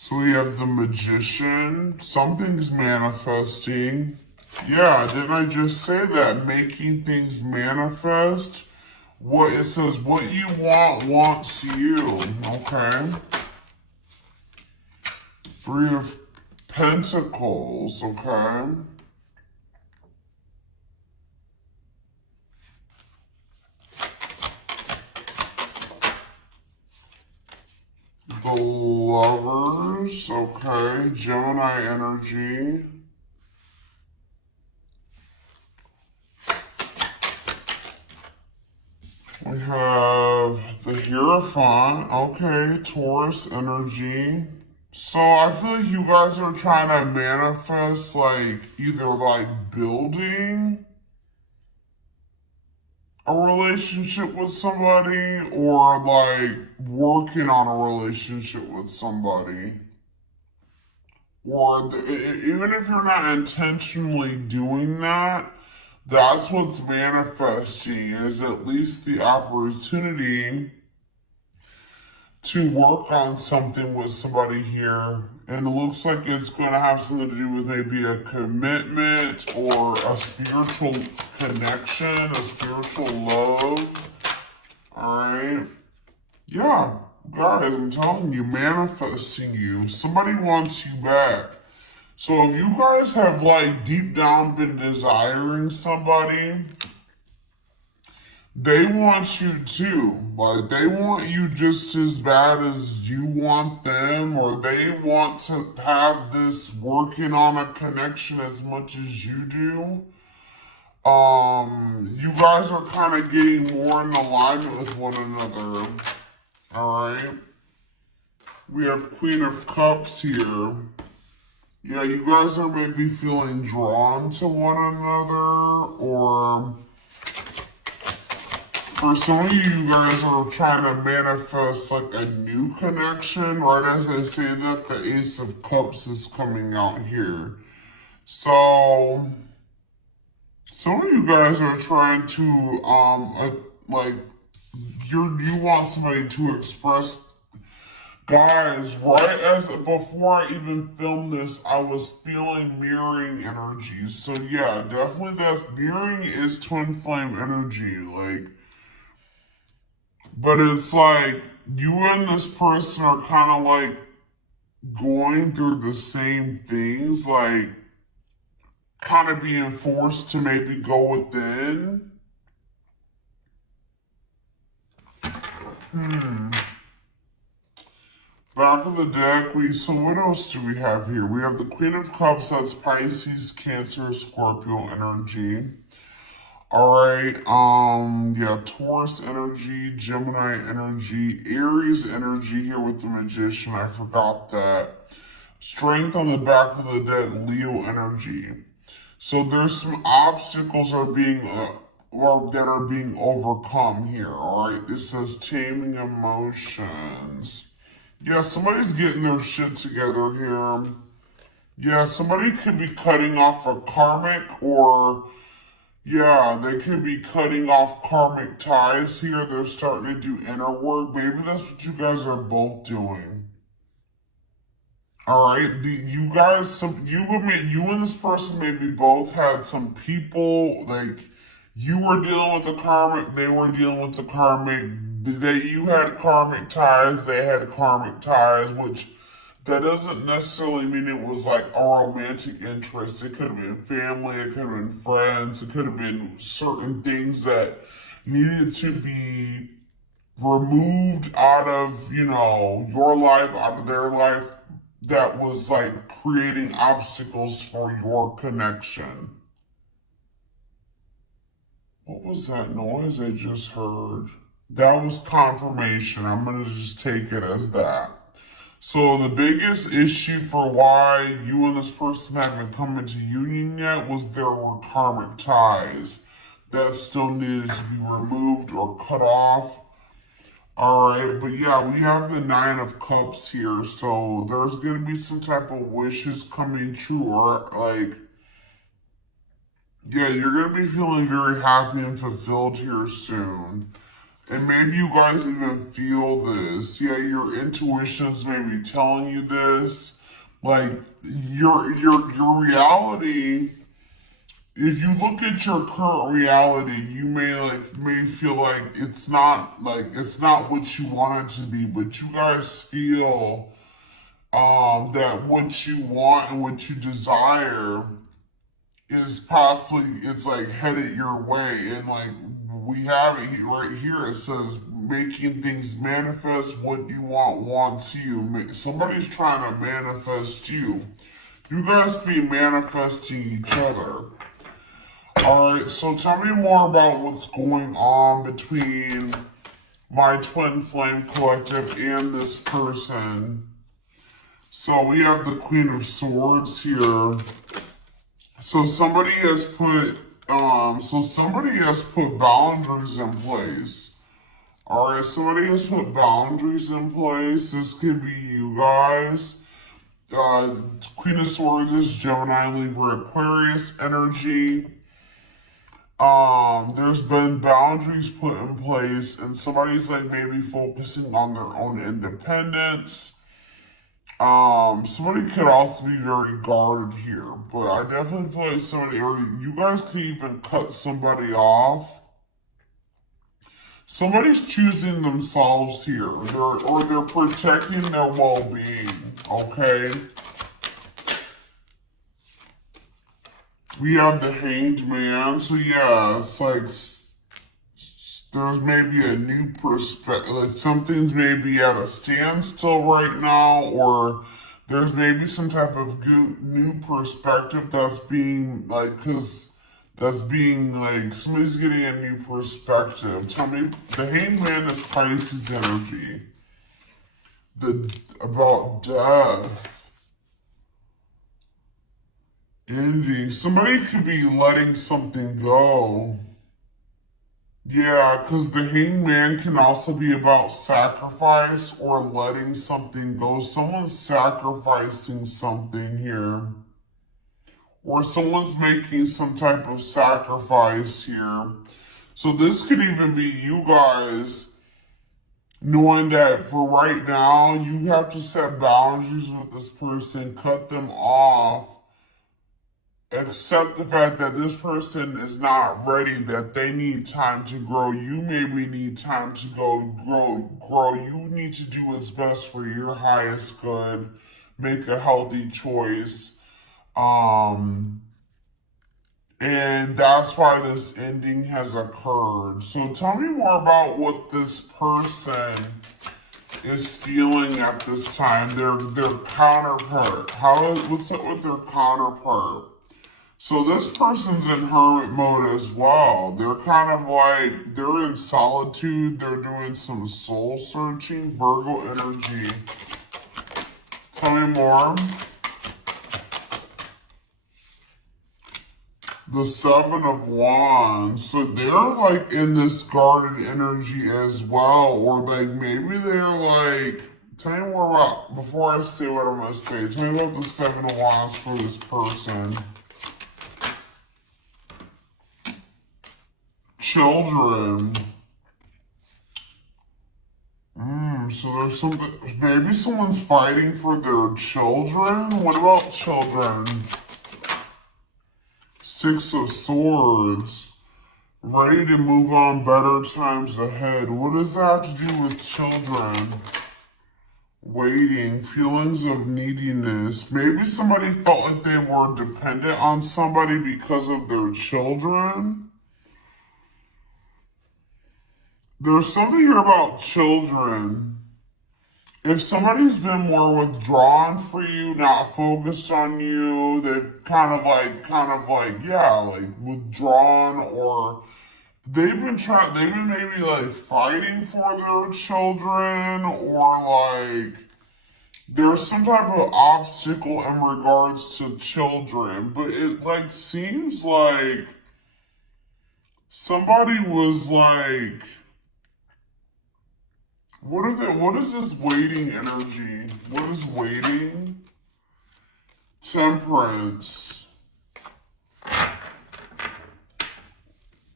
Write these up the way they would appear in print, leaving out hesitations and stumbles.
So we have the Magician. Something's manifesting. Yeah, didn't I just say that? Making things manifest. What it says, what you want wants you. Okay. Three of Pentacles. Okay. The Lovers. Okay. Gemini energy. We have the Hierophant. Okay, Taurus energy. So I feel like you guys are trying to manifest like either like building a relationship with somebody or like working on a relationship with somebody. Or even if you're not intentionally doing that, that's what's manifesting is at least the opportunity to work on something with somebody here. And it looks like it's going to have something to do with maybe a commitment or a spiritual connection, a spiritual love. All right. Yeah, guys, I'm telling you, manifesting you. Somebody wants you back. So if you guys have like deep down been desiring somebody, they want you too. Like they want you just as bad as you want them, or they want to have this working on a connection as much as you do. You guys are kind of getting more in alignment with one another. All right. We have Queen of Cups here. Yeah, you guys are maybe feeling drawn to one another, or for some of you guys are trying to manifest like a new connection. Right as I say that, the Ace of Cups is coming out here. So some of you guys are trying to like you want somebody to express. Guys, right as before I even filmed this, I was feeling mirroring energies. So yeah, definitely that's mirroring is twin flame energy. Like, but it's like you and this person are kind of like going through the same things, like kind of being forced to maybe go within. Back of the deck, so what else do we have here? We have the Queen of Cups, that's Pisces, Cancer, Scorpio energy. Alright, yeah, Taurus energy, Gemini energy, Aries energy here with the Magician, I forgot that. Strength on the back of the deck, Leo energy. So there's some obstacles are being that are being overcome here, alright? It says taming emotions. Yeah, somebody's getting their shit together here. Yeah, somebody could be cutting off a karmic or, yeah, they could be cutting off karmic ties here. They're starting to do inner work. Maybe that's what you guys are both doing. All right, you guys, you and this person maybe both had some people, like, you were dealing with the karmic, they were dealing with the karmic. You had karmic ties, they had karmic ties, which that doesn't necessarily mean it was like a romantic interest. It could have been family, it could have been friends, it could have been certain things that needed to be removed out of, your life, out of their life, that was like creating obstacles for your connection. What was that noise I just heard? That was confirmation. I'm going to just take it as that. So the biggest issue for why you and this person haven't come into union yet was there were karmic ties that still needed to be removed or cut off. Alright, but yeah, we have the Nine of Cups here, so there's going to be some type of wishes coming true, or like, yeah, you're going to be feeling very happy and fulfilled here soon. And maybe you guys even feel this. Yeah, your intuitions may be telling you this. Like your reality, if you look at your current reality, you may feel like it's not what you want it to be, but you guys feel that what you want and what you desire is possibly, it's like headed your way. And like we have it right here, it says making things manifest. What you want wants you. Somebody's trying to manifest you. You guys be manifesting each other. Alright, so tell me more about what's going on between my twin flame collective and this person. So we have the Queen of Swords here. So somebody has put boundaries in place. Alright, somebody has put boundaries in place. This could be you guys. Queen of Swords is Gemini, Libra, Aquarius energy. There's been boundaries put in place, and somebody's like maybe focusing on their own independence. Somebody could also be very guarded here, but I definitely feel like somebody, or you guys could even cut somebody off. Somebody's choosing themselves here, or they're protecting their well-being, okay? We have the Hanged Man, so yeah, it's like there's maybe a new perspective, like something's maybe at a standstill right now, or there's maybe some type of new perspective that's being like, somebody's getting a new perspective. Tell me, the Hanged Man is Pisces energy. About death. Ending. Somebody could be letting something go. Yeah, because the Hanged Man can also be about sacrifice or letting something go. Someone's sacrificing something here. Or someone's making some type of sacrifice here. So this could even be you guys knowing that for right now, you have to set boundaries with this person, cut them off. Accept the fact that this person is not ready, that they need time to grow. You maybe need time to grow. You need to do what's best for your highest good. Make a healthy choice. And that's why this ending has occurred. So tell me more about what this person is feeling at this time. Their counterpart. What's up with their counterpart? So this person's in hermit mode as well. They're kind of like, they're in solitude. They're doing some soul searching. Virgo energy. Tell me more. The Seven of Wands. So they're like in this guarded energy as well. Or like maybe they're like, tell me more about, before I say what I'm going to say, tell me about the Seven of Wands for this person. Children. So there's something, maybe someone's fighting for their children? What about children? Six of Swords. Ready to move on, better times ahead. What does that have to do with children? Waiting, feelings of neediness. Maybe somebody felt like they were dependent on somebody because of their children. There's something here about children. If somebody's been more withdrawn for you, not focused on you, they've kind of like, yeah, like withdrawn, or they've been maybe like fighting for their children, or like there's some type of obstacle in regards to children, but it like seems like somebody was like, what is this waiting energy? What is waiting? Temperance.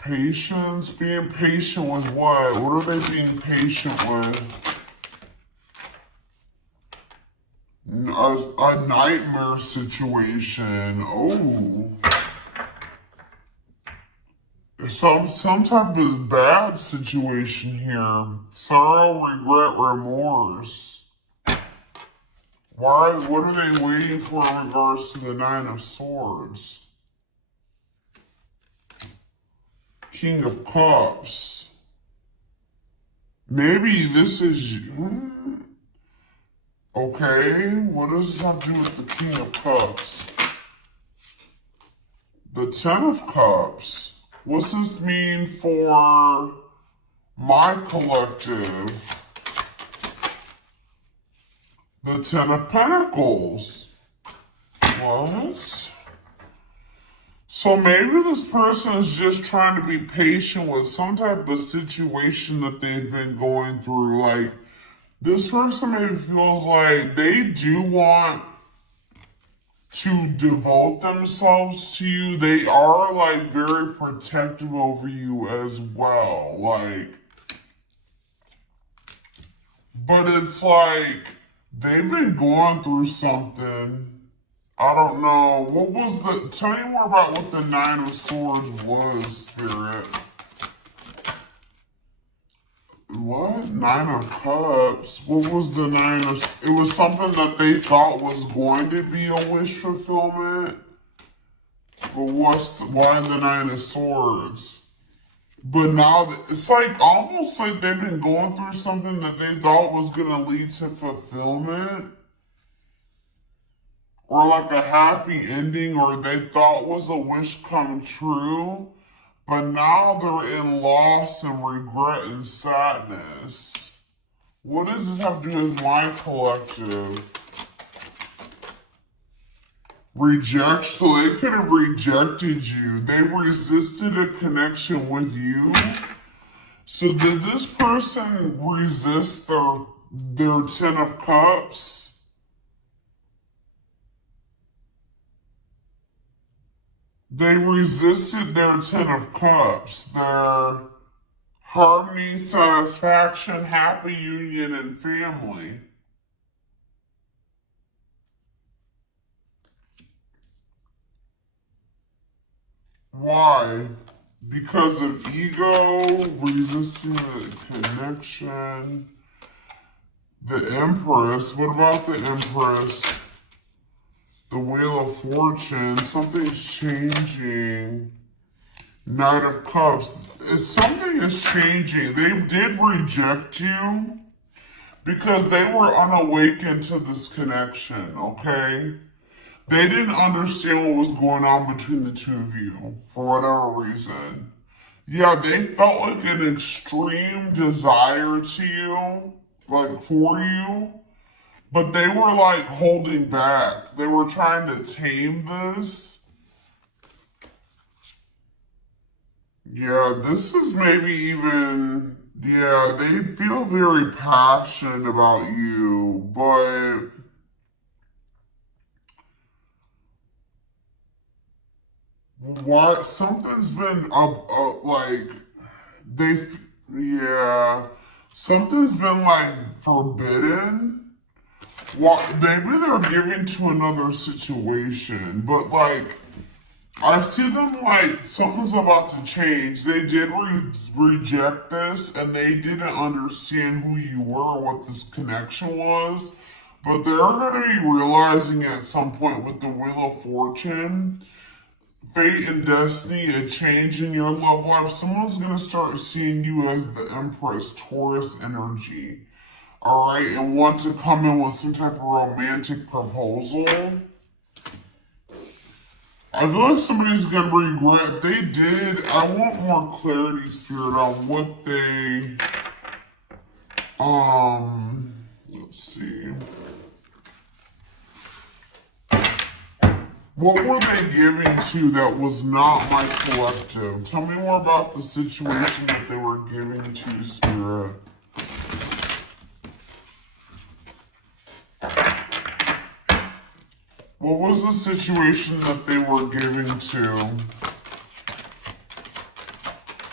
Patience, being patient with what? What are they being patient with? A nightmare situation. Oh. Some type of bad situation here. Sorrow, regret, remorse. What are they waiting for in regards to the Nine of Swords? King of Cups. Maybe this is... Okay, what does this have to do with the King of Cups? The Ten of Cups. What's this mean for my collective? The Ten of Pentacles. What? So maybe this person is just trying to be patient with some type of situation that they've been going through. Like, this person maybe feels like they do want to devote themselves to you. They are like very protective over you as well. Like, but it's like they've been going through something. I don't know. What was the... Tell me more about what the Nine of Swords was, Spirit. What? Nine of Cups? What was the Nine of... It was something that they thought was going to be a wish fulfillment? But why the Nine of Swords? But now, it's like almost like they've been going through something that they thought was going to lead to fulfillment. Or like a happy ending, or they thought was a wish come true. But now they're in loss and regret and sadness. What does this have to do with my collective? Rejection. So they could have rejected you. They resisted a connection with you. So did this person resist their Ten of Cups? They resisted their Ten of Cups, their harmony, satisfaction, happy union, and family. Why? Because of ego, resisting the connection. The Empress, what about the Empress? The Wheel of Fortune, something's changing. Knight of Cups, something is changing. They did reject you because they were unawakened to this connection, okay? They didn't understand what was going on between the two of you for whatever reason. Yeah, they felt like an extreme desire to you, like for you. But they were like holding back. They were trying to tame this. Yeah, this is maybe even, yeah, they feel very passionate about you, but what, something's been like, yeah, something's been like forbidden. Well, maybe they're giving to another situation, but like, I see them like something's about to change. They did reject this, and they didn't understand who you were, what this connection was. But they're going to be realizing at some point with the Wheel of Fortune, fate and destiny, a change in your love life. Someone's going to start seeing you as the Empress, Taurus energy. All right, and want to come in with some type of romantic proposal. I feel like somebody's gonna regret. They did. I want more clarity, Spirit, on what they, let's see. What were they giving to that was not my collective? Tell me more about the situation that they were giving to, Spirit. What was the situation that they were giving to?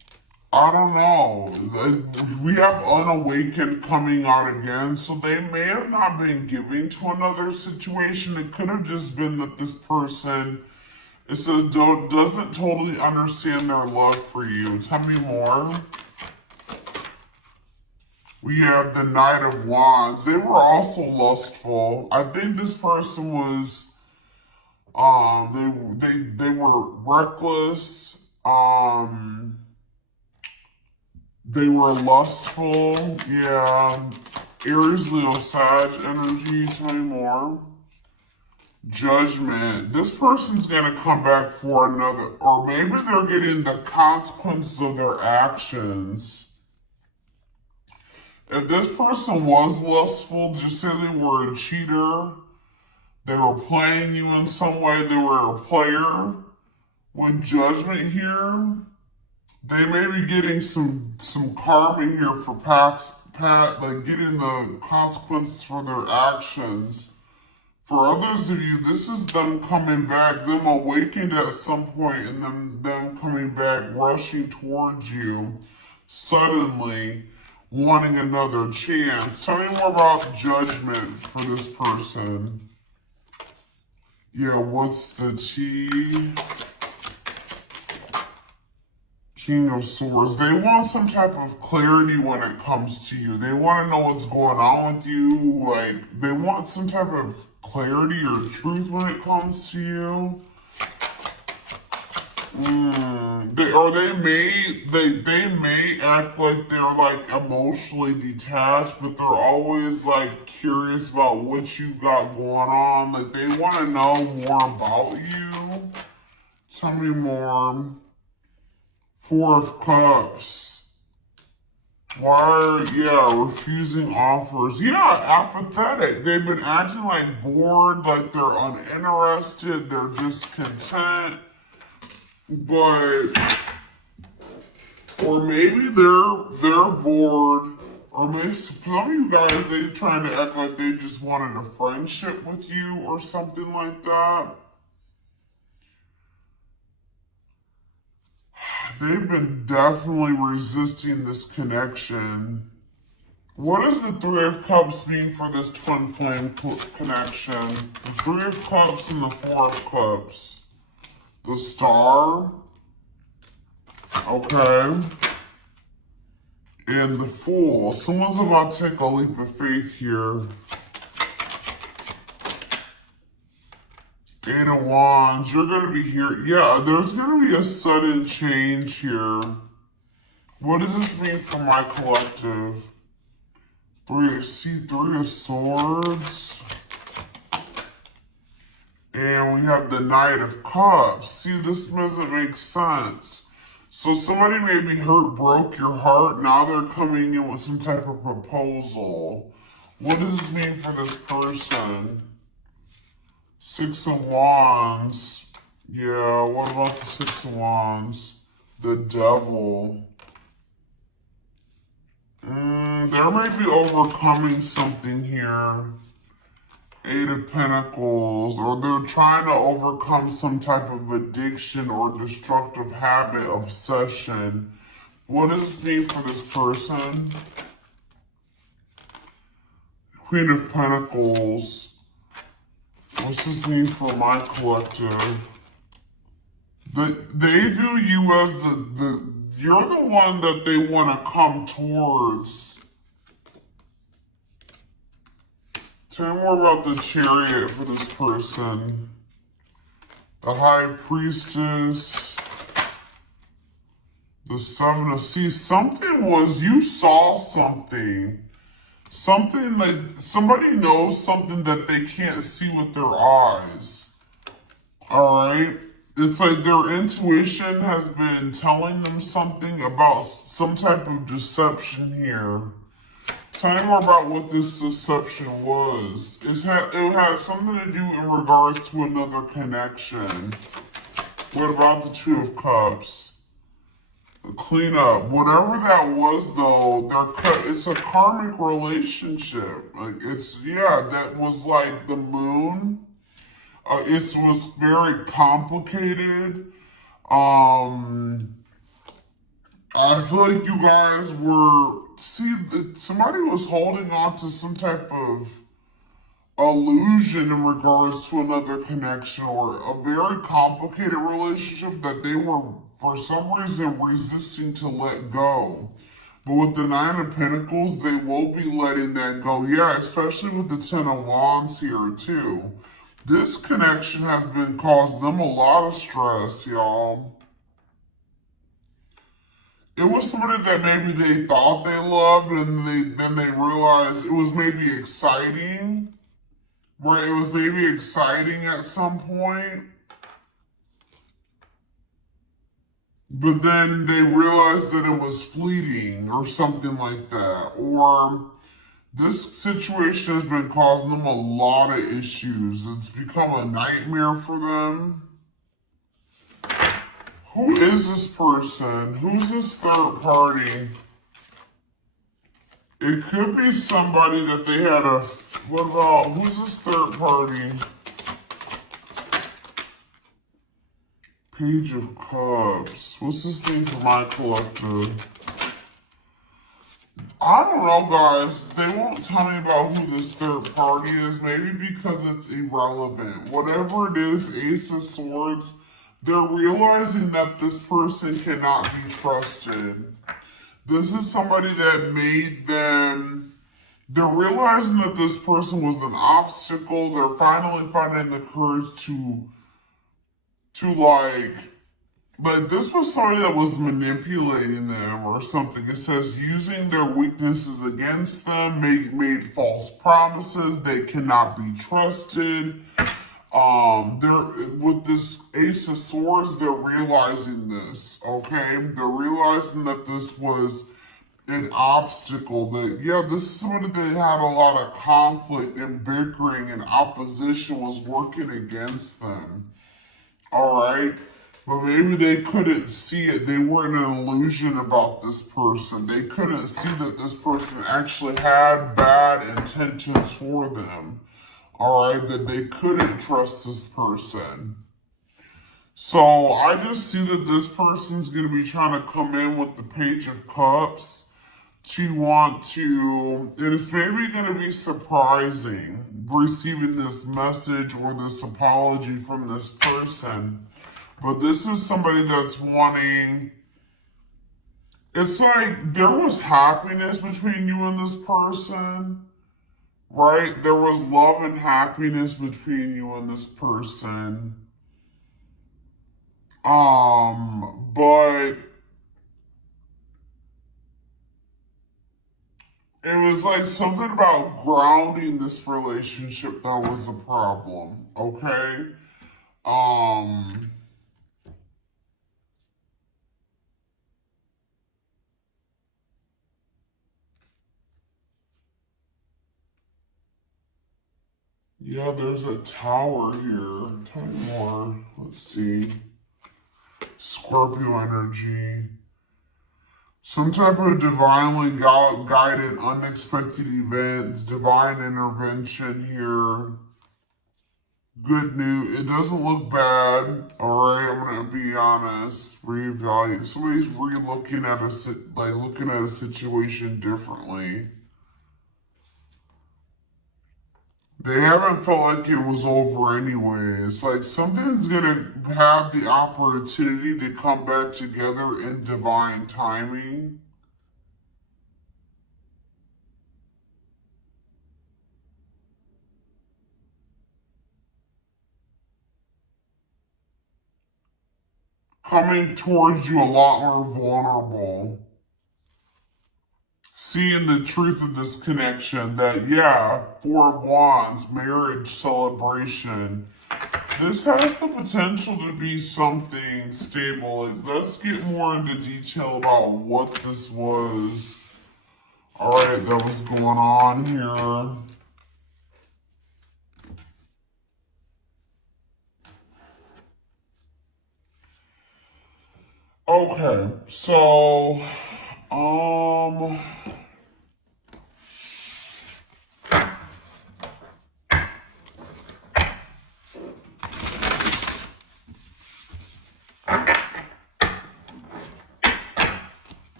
I don't know. We have unawakened coming out again, so they may have not been giving to another situation. It could have just been that this person doesn't totally understand their love for you. Tell me more. We have the Knight of Wands. They were also lustful. I think this person was, they were reckless. They were lustful. Yeah. Aries, Leo, Sag energy. Tell me more. Judgment. This person's gonna come back for another, or maybe they're getting the consequences of their actions. If this person was lustful, just say they were a cheater, they were playing you in some way, they were a player. With judgment here, they may be getting some karma here for like getting the consequences for their actions. For others of you, this is them coming back, them awakened at some point, and them coming back, rushing towards you suddenly, wanting another chance. Tell me more about judgment for this person. Yeah, what's the tea? King of Swords. They want some type of clarity when it comes to you. They want to know what's going on with you. Like, they want some type of clarity or truth when it comes to you. They may act like they're like emotionally detached, but they're always like curious about what you got going on. Like, they want to know more about you. Tell me more. Four of Cups. Why refusing offers. Yeah, apathetic. They've been acting like bored, like they're uninterested, they're just content. But, or maybe they're bored, or maybe some of you guys, they're trying to act like they just wanted a friendship with you or something like that. They've been definitely resisting this connection. What does the Three of Cups mean for this twin flame connection? The Three of Cups and the Four of Cups. The Star. Okay. And the Fool. Someone's about to take a leap of faith here. Eight of Wands. You're going to be here. Yeah, there's going to be a sudden change here. What does this mean for my collective? Three of Swords. And we have the Knight of Cups. See, this doesn't make sense. So somebody maybe broke your heart. Now they're coming in with some type of proposal. What does this mean for this person? Six of Wands. Yeah, what about the Six of Wands? The Devil. There may be overcoming something here. Eight of Pentacles, or they're trying to overcome some type of addiction or destructive habit, obsession. What does this mean for this person? Queen of Pentacles. What's this mean for my collective? They view you as you're the one that they want to come towards. Tell me more about the Chariot for this person. The High Priestess. The Seven of Seas. You saw something. Something like, somebody knows something that they can't see with their eyes. Alright? It's like their intuition has been telling them something about some type of deception here. Tell me more about what this deception was. It had something to do in regards to another connection. What about the Two of Cups? The cleanup. Whatever that was, though, it's a karmic relationship. Like, that was like the moon. It was very complicated. I feel like you guys were, see, somebody was holding on to some type of illusion in regards to another connection or a very complicated relationship that they were, for some reason, resisting to let go. But with the Nine of Pentacles, they will be letting that go. Yeah, especially with the Ten of Wands here, too. This connection has been causing them a lot of stress, y'all. It was somebody that maybe they thought they loved, and then they realized it was maybe exciting. Right, it was maybe exciting at some point, but then they realized that it was fleeting or something like that. Or this situation has been causing them a lot of issues. It's become a nightmare for them. Who is this person? Who's this third party? It could be somebody that they had a... What about... Who's this third party? Page of Cups. What's this name for my collective? I don't know, guys. They won't tell me about who this third party is. Maybe because it's irrelevant. Whatever it is, Ace of Swords, they're realizing that this person cannot be trusted. This is somebody that made them... They're realizing that this person was an obstacle. They're finally finding the courage to like this was somebody that was manipulating them or something. It says using their weaknesses against them, made false promises, they cannot be trusted. They're with this Ace of Swords, they're realizing this, okay? They're realizing that this was an obstacle, that yeah, this is somebody that had a lot of conflict and bickering and opposition was working against them. Alright, but maybe they couldn't see it. They were in an illusion about this person. They couldn't see that this person actually had bad intentions for them. Alright, that they couldn't trust this person. So I just see that this person's going to be trying to come in with the Page of Cups to want to, and it's maybe going to be surprising receiving this message or this apology from this person. But this is somebody that's wanting, it's like there was happiness between you and this person, right? There was love and happiness between you and this person. But it was like something about grounding this relationship that was a problem, okay? Yeah, there's a tower here. Tell me more. Let's see. Scorpio energy. Some type of divinely guided, unexpected events, divine intervention here. Good news. It doesn't look bad. All right, I'm gonna be honest. Reevaluate. Somebody's looking at a situation differently. They haven't felt like it was over anyway. It's like something's gonna have the opportunity to come back together in divine timing. Coming towards you a lot more vulnerable. Seeing the truth of this connection that, yeah, Four of Wands, marriage, celebration. This has the potential to be something stable. Let's get more into detail about what this was. Alright, that was going on here. Okay, so,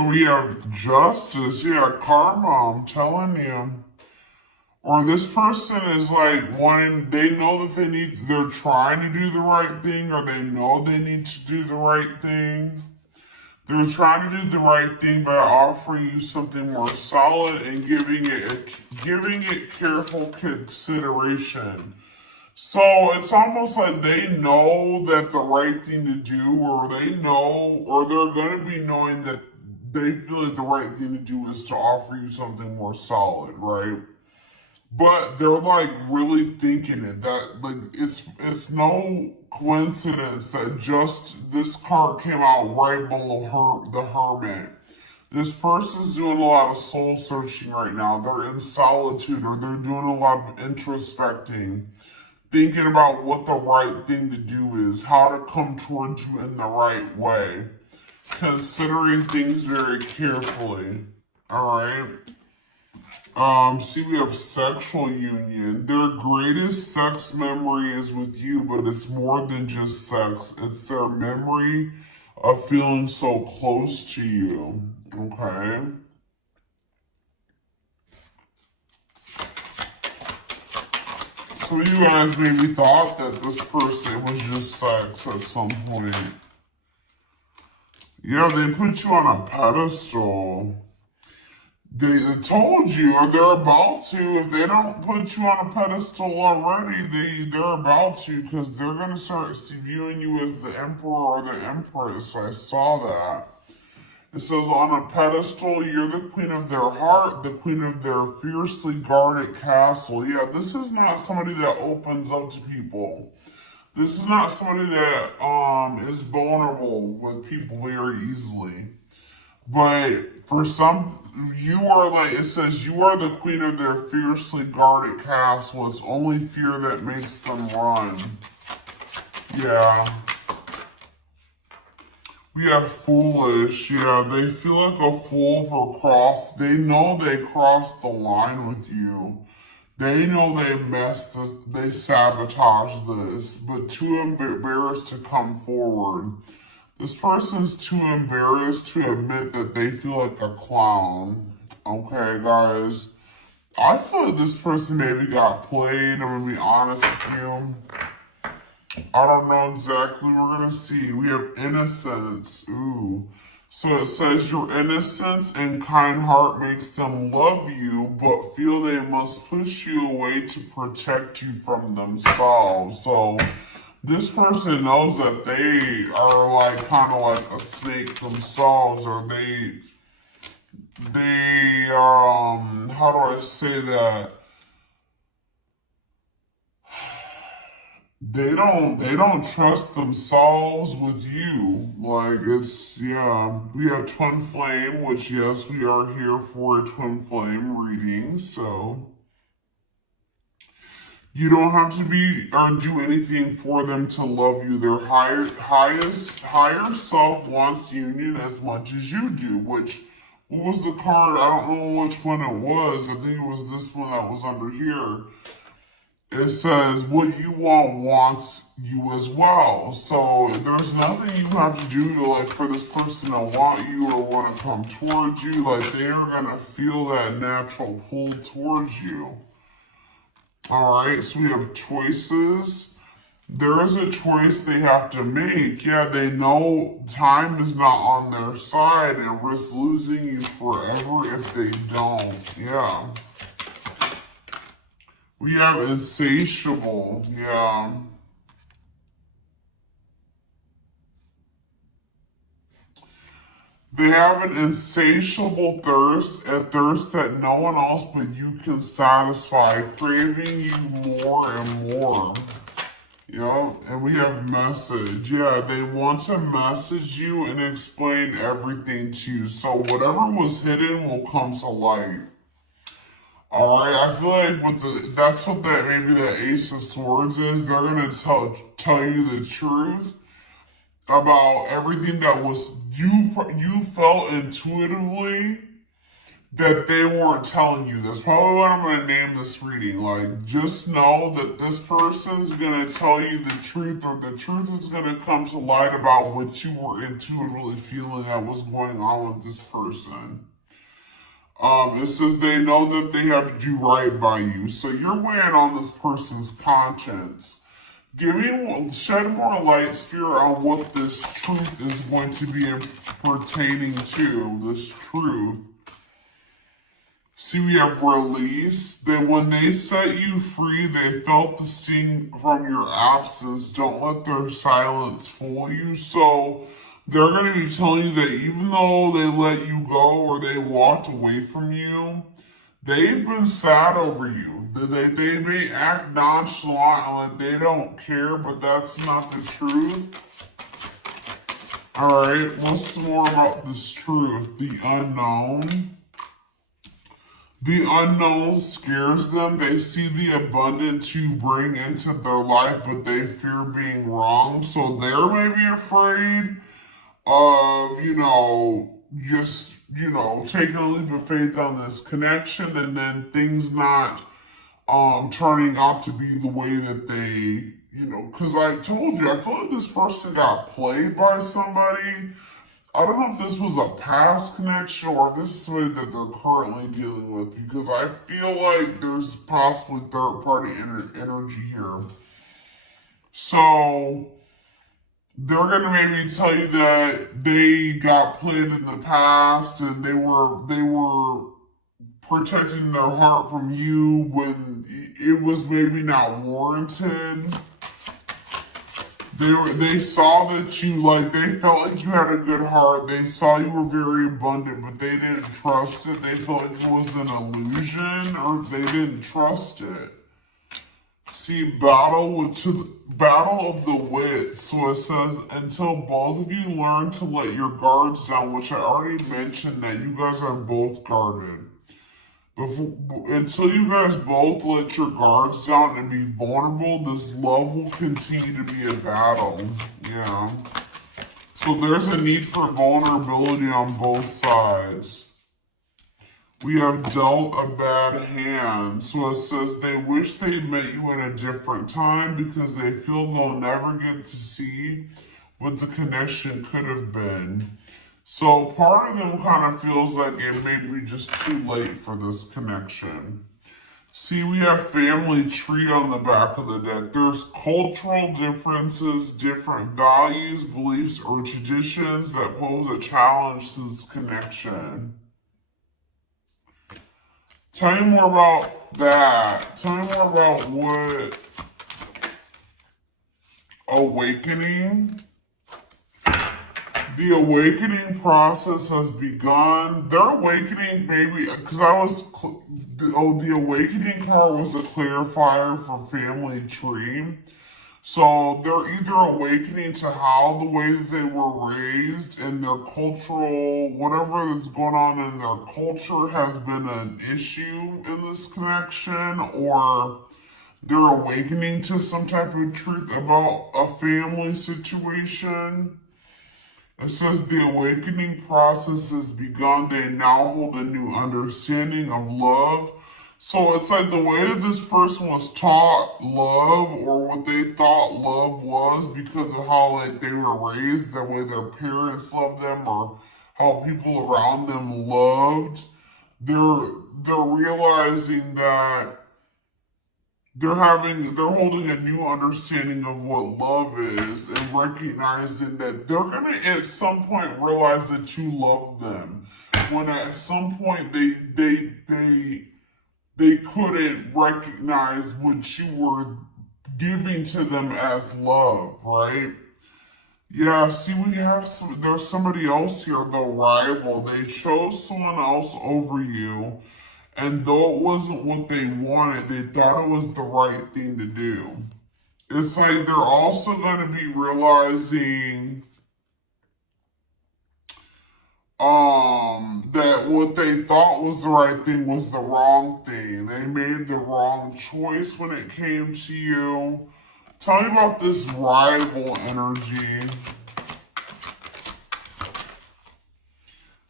So we have justice, yeah, karma, I'm telling you. Or this person is like wanting, they know that they're trying to do the right thing, or they know they need to do the right thing. They're trying to do the right thing by offering you something more solid and giving it careful consideration. So it's almost like they know that the right thing to do, or they know, or they're going to be knowing that they feel like the right thing to do is to offer you something more solid, right? But they're like really thinking it. That like it's no coincidence that just this card came out right below the Hermit. This person's doing a lot of soul searching right now. They're in solitude, or they're doing a lot of introspecting, thinking about what the right thing to do is, how to come towards you in the right way, considering things very carefully. All right. See, we have sexual union. Their greatest sex memory is with you, but it's more than just sex. It's their memory of feeling so close to you. Okay. So you guys maybe thought that this person was just sex at some point. Yeah, they put you on a pedestal. They told you, or they're about to. If they don't put you on a pedestal already, they're about to, because they're going to start viewing you as the emperor or the empress. I saw that. It says, on a pedestal, you're the queen of their heart, the queen of their fiercely guarded castle. Yeah, this is not somebody that opens up to people. This is not somebody that is vulnerable with people very easily. But for some, you are like, it says, you are the queen of their fiercely guarded castle. It's only fear that makes them run. Yeah. We have foolish. Yeah, they feel like a fool for they know they crossed the line with you. They know they sabotaged this, but too embarrassed to come forward. This person's too embarrassed to admit that they feel like a clown. Okay, guys. I feel like this person maybe got played. I'm gonna be honest with you. I don't know exactly. We're gonna see. We have innocence. Ooh. So it says your innocence and kind heart makes them love you, but feel they must push you away to protect you from themselves. So this person knows that they are like kind of like a snake themselves, or how do I say that? They don't trust themselves with you. Like it's, yeah. We have twin flame, which yes, we are here for a twin flame reading, so you don't have to be or do anything for them to love you. Their higher self wants union as much as you do, which, what was the card? I don't know which one it was. I think it was this one that was under here. It says, what you want wants you as well. So there's nothing you have to do to like for this person to want you or want to come towards you. Like they are going to feel that natural pull towards you. All right, so we have choices. There is a choice they have to make. Yeah, they know time is not on their side and risk losing you forever if they don't. Yeah. We have insatiable. Yeah. They have an insatiable thirst, a thirst that no one else but you can satisfy, craving you more and more. Yeah, and we have message. Yeah, they want to message you and explain everything to you. So whatever was hidden will come to light. All right, I feel like that's what that maybe the Ace of Swords is. They're gonna tell you the truth about everything that was you felt intuitively that they weren't telling you. That's probably what I'm going to name this reading. Like, just know that this person's going to tell you the truth, or the truth is going to come to light about what you were intuitively feeling that was going on with this person. It says they know that they have to do right by you. So you're weighing on this person's conscience. Shed more light, Spirit, on what this truth is going to be pertaining to, this truth. See, we have release. That when they set you free, they felt the sting from your absence. Don't let their silence fool you. So they're going to be telling you that even though they let you go or they walked away from you, they've been sad over you. They may act nonchalant and like they don't care, but that's not the truth. Alright, what's more about this truth? The unknown. The unknown scares them. They see the abundance you bring into their life, but they fear being wrong. So they're maybe afraid of, just, taking a leap of faith on this connection and then things not turning out to be the way that they, because I told you, I feel like this person got played by somebody. I don't know if this was a past connection or if this is somebody that they're currently dealing with, because I feel like there's possibly third-party energy here. So they're going to maybe tell you that they got played in the past and they were protecting their heart from you when it was maybe not warranted. They saw that you, they felt like you had a good heart. They saw you were very abundant, but they didn't trust it. They felt like it was an illusion, or they didn't trust it. See, battle of the wits. So it says, until both of you learn to let your guards down, which I already mentioned that you guys are both guarded. Until you guys both let your guards down and be vulnerable, this love will continue to be a battle. Yeah. So there's a need for vulnerability on both sides. We have dealt a bad hand. So it says they wish they met you at a different time because they feel they'll never get to see what the connection could have been. So part of them kind of feels like it may be just too late for this connection. See, we have family tree on the back of the deck. There's cultural differences, different values, beliefs, or traditions that pose a challenge to this connection. Tell me more about that. Tell me more about what awakening. The awakening process has begun. Their awakening, maybe, because the awakening card was a clarifier for family tree. So they're either awakening to how the way that they were raised and their cultural, whatever that's going on in their culture has been an issue in this connection, or they're awakening to some type of truth about a family situation. It says the awakening process has begun. They now hold a new understanding of love. So it's like the way that this person was taught love, or what they thought love was, because of how they were raised, the way their parents loved them, or how people around them loved. They're realizing that they're holding a new understanding of what love is, and recognizing that they're gonna at some point realize that you love them. When at some point they couldn't recognize what you were giving to them as love, right? Yeah, see, there's somebody else here, the rival. They chose someone else over you. And though it wasn't what they wanted, they thought it was the right thing to do. It's like they're also going to be realizing that what they thought was the right thing was the wrong thing. They made the wrong choice when it came to you. Tell me about this rival energy.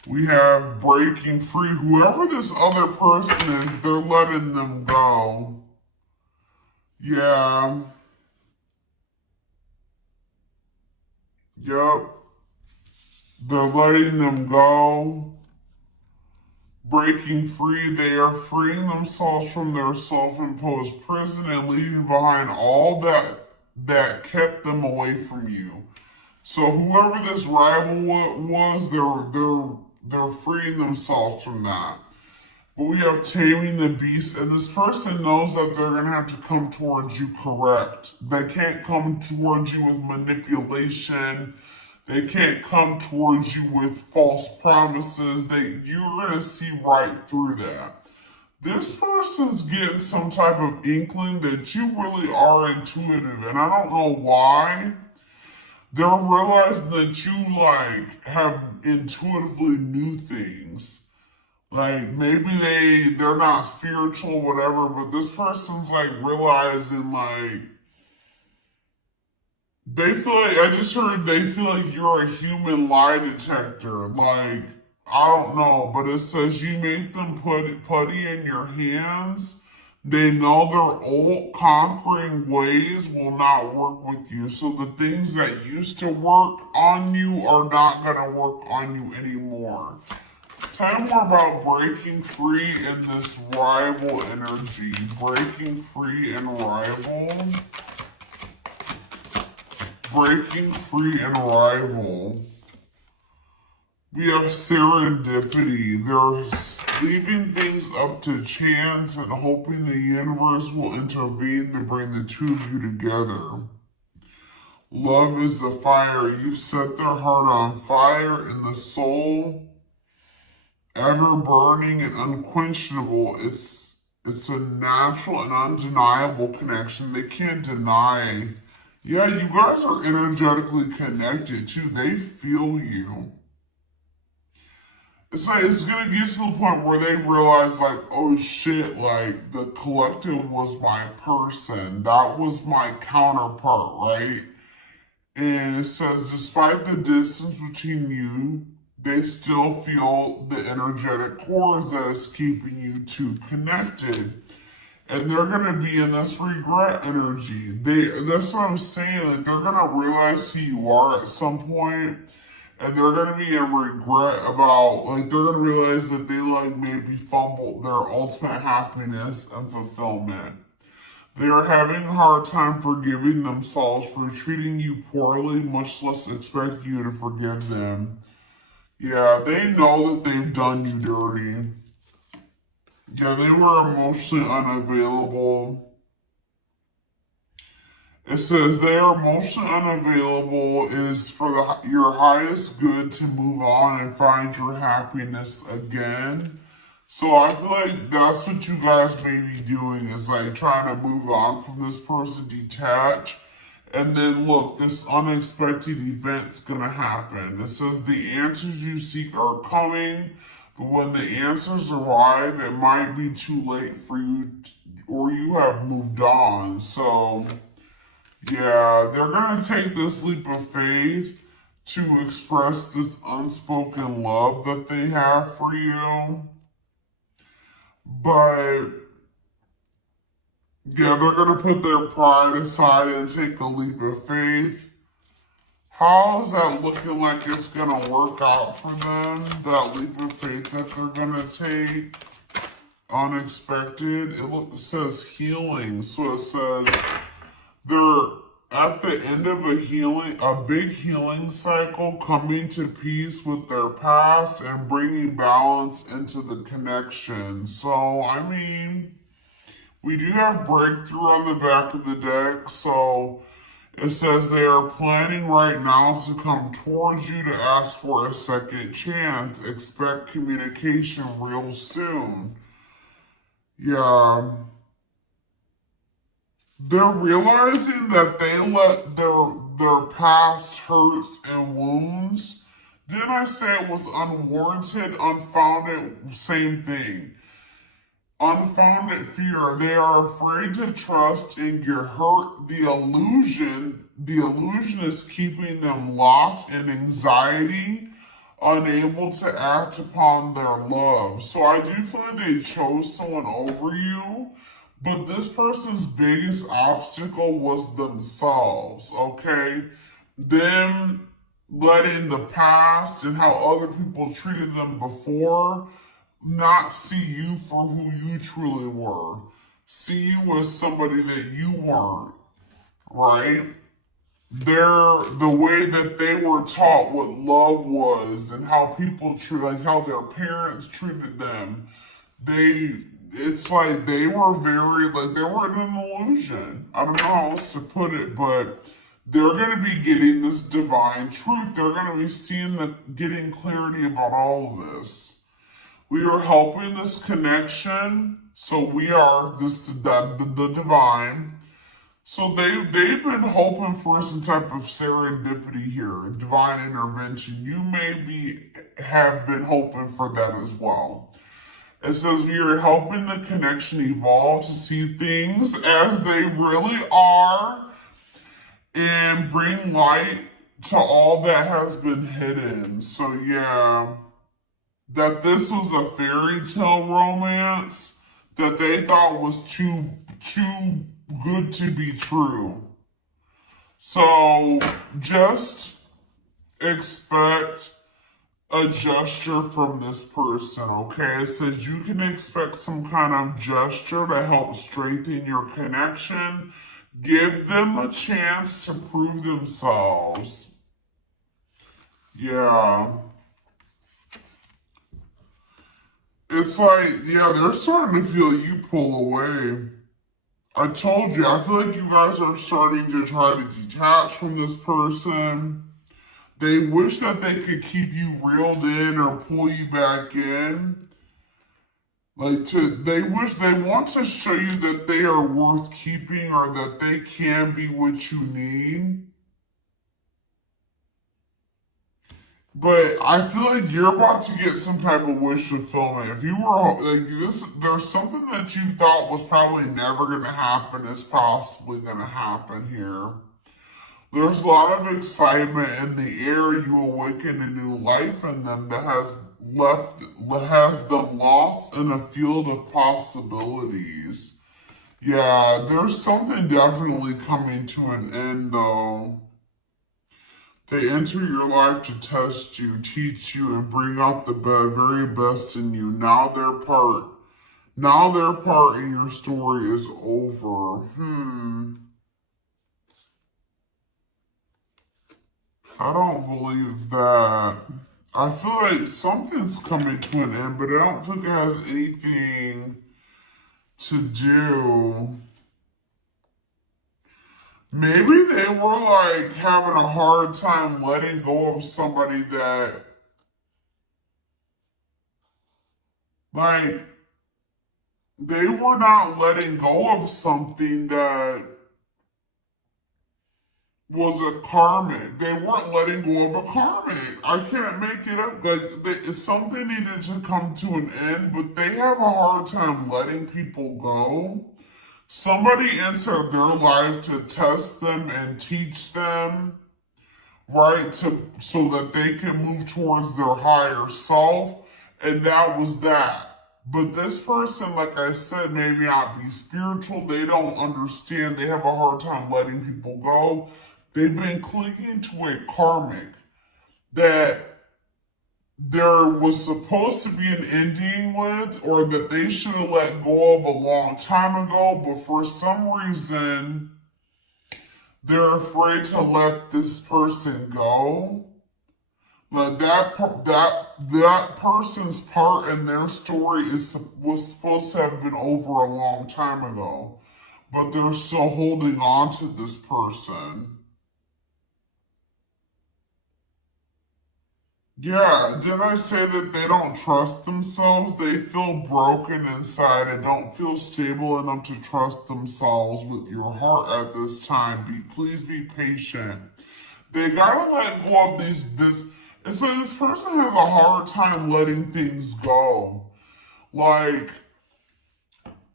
We have breaking free. Whoever this other person is, they're letting them go. Yeah. Yep. They're letting them go. Breaking free, they are freeing themselves from their self-imposed prison and leaving behind all that kept them away from you. So whoever this rival was, they're freeing themselves from that. But we have taming the beast, and this person knows that they're gonna have to come towards you correct. They can't come towards you with manipulation. They can't come towards you with false promises. You're gonna see right through that. This person's getting some type of inkling that you really are intuitive, and I don't know why. They're realizing that you have intuitively knew things. Like maybe they're not spiritual, whatever, but this person's realizing they feel like I just heard they feel like you're a human lie detector. Like, I don't know, but it says you make them put putty in your hands. They know their old conquering ways will not work with you. So the things that used to work on you are not gonna work on you anymore. Tell me more about breaking free in this rival energy. Breaking free and rival. Breaking free and rival. We have serendipity. They're leaving things up to chance and hoping the universe will intervene to bring the two of you together. Love is the fire. You set their heart on fire, and the soul, ever burning and unquenchable. It's a natural and undeniable connection. They can't deny. Yeah, you guys are energetically connected too. They feel you. It's gonna get to the point where they realize oh shit, the collective was my person. That was my counterpart, right? And it says despite the distance between you, they still feel the energetic cores that is keeping you two connected. And they're gonna be in this regret energy. That's what I'm saying. They're gonna realize who you are at some point, and they're gonna be in regret about they're gonna realize that they maybe fumbled their ultimate happiness and fulfillment. They are having a hard time forgiving themselves for treating you poorly, much less expect you to forgive them. Yeah, they know that they've done you dirty. Yeah, they were emotionally unavailable. It says they are emotionally unavailable. It is for your highest good to move on and find your happiness again. So I feel like that's what you guys may be doing is trying to move on from this person, detach. And then look, this unexpected event's gonna happen. It says the answers you seek are coming. But when the answers arrive, it might be too late for you, or you have moved on. So, yeah, they're going to take this leap of faith to express this unspoken love that they have for you. But, yeah, they're going to put their pride aside and take a leap of faith. How is that looking like it's going to work out for them? That leap of faith that they're going to take? Unexpected. It says healing. So it says they're at the end of a big healing cycle, coming to peace with their past and bringing balance into the connection. So, I mean, we do have breakthrough on the back of the deck. So it says they are planning right now to come towards you to ask for a second chance. Expect communication real soon. Yeah. They're realizing that they let their past hurts and wounds. Didn't I say it was unwarranted, unfounded? Same thing. Unfounded fear. They are afraid to trust and get hurt. The illusion is keeping them locked in anxiety unable to act upon their love. So I do feel like they chose someone over you, but this person's biggest obstacle was themselves, okay? Them letting the past and how other people treated them before not see you for who you truly were. See you as somebody that you weren't, right? The way that they were taught what love was and how people treat, like how their parents treated them, it's like they were very, like they were in an illusion. I don't know how else to put it, but they're going to be getting this divine truth. They're going to be getting clarity about all of this. We are helping this connection, so we are the divine. So they've been hoping for some type of serendipity here, divine intervention. You have been hoping for that as well. It says we are helping the connection evolve to see things as they really are and bring light to all that has been hidden. So yeah, that this was a fairy tale romance that they thought was too good to be true. So just expect a gesture from this person, okay? It says you can expect some kind of gesture to help strengthen your connection. Give them a chance to prove themselves. Yeah. It's like, yeah, they're starting to feel you pull away. I told you, I feel like you guys are starting to try to detach from this person. They wish that they could keep you reeled in or pull you back in. They want to show you that they are worth keeping or that they can be what you need. But I feel like you're about to get some type of wish fulfillment. If you were like this, there's something that you thought was probably never going to happen is possibly going to happen here. There's a lot of excitement in the air. You awaken a new life in them that has them lost in a field of possibilities. Yeah, there's something definitely coming to an end though. They enter your life to test you, teach you, and bring out the very best in you. Now their part in your story is over. I don't believe that. I feel like something's coming to an end, but I don't think it has anything to do. Maybe they were like having a hard time letting go of somebody that, like, they were not letting go of something that was a karmic. They weren't letting go of a karmic. I can't make it up. Something needed to come to an end, but they have a hard time letting people go. Somebody entered their life to test them and teach them, right? So that they can move towards their higher self. And that was that. But this person, like I said, may not be spiritual. They don't understand. They have a hard time letting people go. They've been clinging to a karmic that there was supposed to be an ending with, or that they should have let go of a long time ago, but for some reason, they're afraid to let this person go. But that person's part in their story was supposed to have been over a long time ago, but they're still holding on to this person. Yeah, didn't I say that they don't trust themselves? They feel broken inside and don't feel stable enough to trust themselves with your heart at this time. Please be patient. They gotta let go of this. And so this person has a hard time letting things go. Like,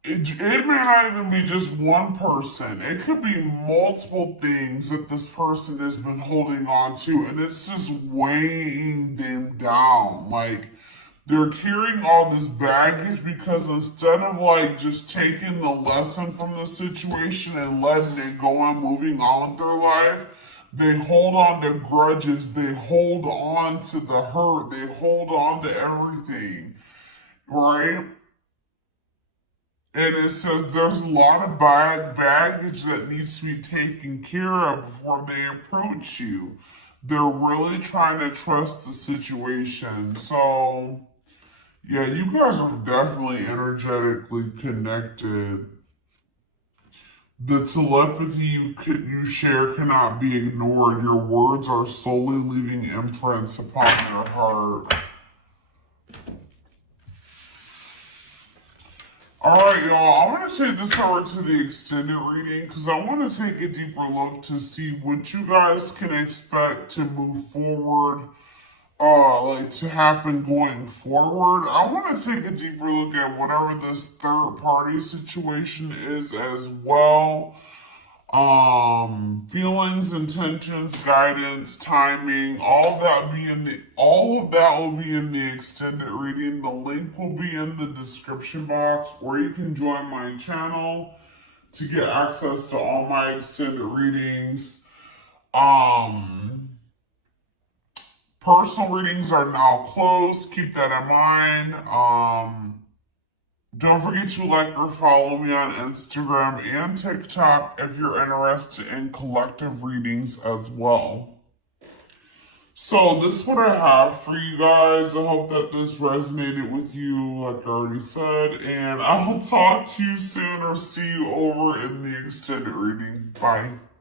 it may not even be just one person. It could be multiple things that this person has been holding on to, and it's just weighing them down. Like, they're carrying all this baggage because instead of like just taking the lesson from the situation and letting it go and moving on with their life, they hold on to grudges, they hold on to the hurt, they hold on to everything, right? And it says there's a lot of baggage that needs to be taken care of before they approach you. They're really trying to trust the situation. So, yeah, you guys are definitely energetically connected. The telepathy you share cannot be ignored. Your words are slowly leaving imprints upon their heart. Alright, y'all, I'm going to take this over to the extended reading because I want to take a deeper look to see what you guys can expect to move forward, like to happen going forward. I want to take a deeper look at whatever this third party situation is as well. Feelings, intentions, guidance, timing, all of that will be in the extended reading. The link will be in the description box, or you can join my channel to get access to all my extended readings. Personal readings are now closed. Keep that in mind. Don't forget to like or follow me on Instagram and TikTok if you're interested in collective readings as well. So this is what I have for you guys. I hope that this resonated with you, like I already said. And I will talk to you soon or see you over in the extended reading. Bye.